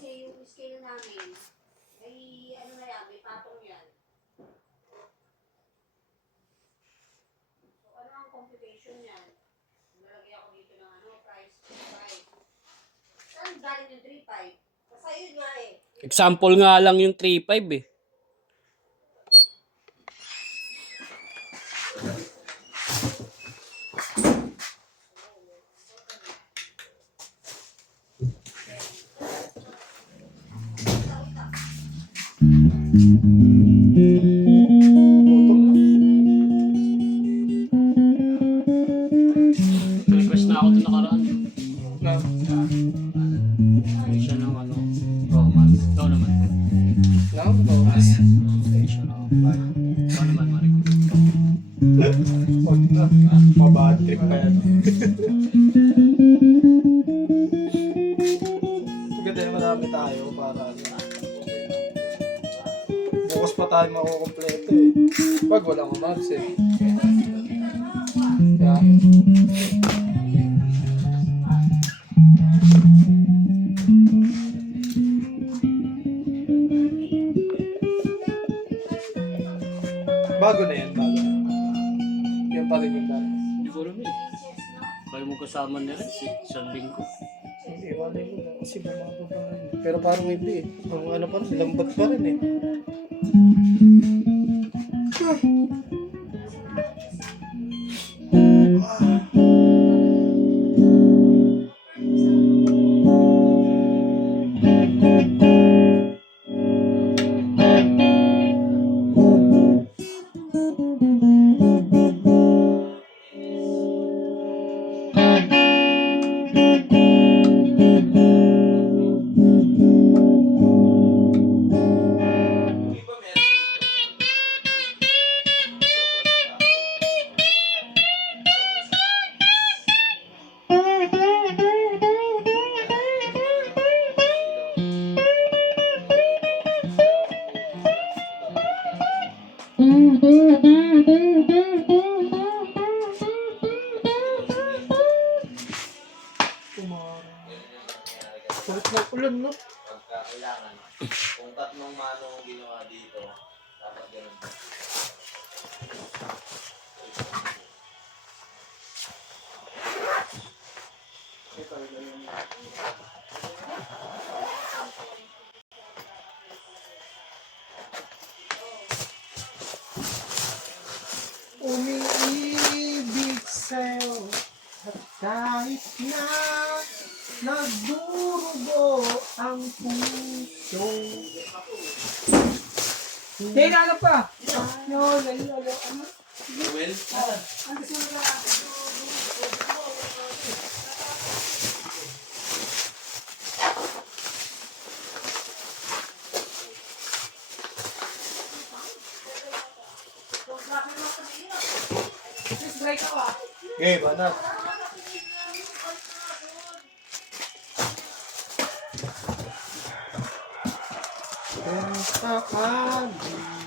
kasi yung scale namin, ay ano na yan, may patong yan. So ano ang computation yan? Nalagay ako dito ng price, 3.5. Saan galing yung 3.5? Kasi yun nga eh. Example nga lang yung 3.5 eh. Request na ako ito nakaraan. Siya ng romance. Ikaw naman. Romance? Siya ng ikaw naman, Marik. Huwag na. Mabad trip pa yan. Maganda na marami tayo para bukas pa tayo makukompleto eh. Pag walang mags eh. Yeah. Bago na yan, bago na. Yan pa rin yung dati. Hindi ko rin eh. Kaya mo kasama na rin isang linggo. Hindi, wala mo na kasi bumaba pa rin. Pero parang hindi eh. Ang ano pa rin, lambat pa rin eh. Kulit na ulan, no? Pagkakailangan, kung tatlong mano ang ginawa dito, dapat ganun. Umiibig sa'yo at kahit na nagdurugo ang puso. Hindi na ano pa? No, lalo, ano? Well, Ang gusto mo na? Please break ako ah. okay, banat. Kung sakali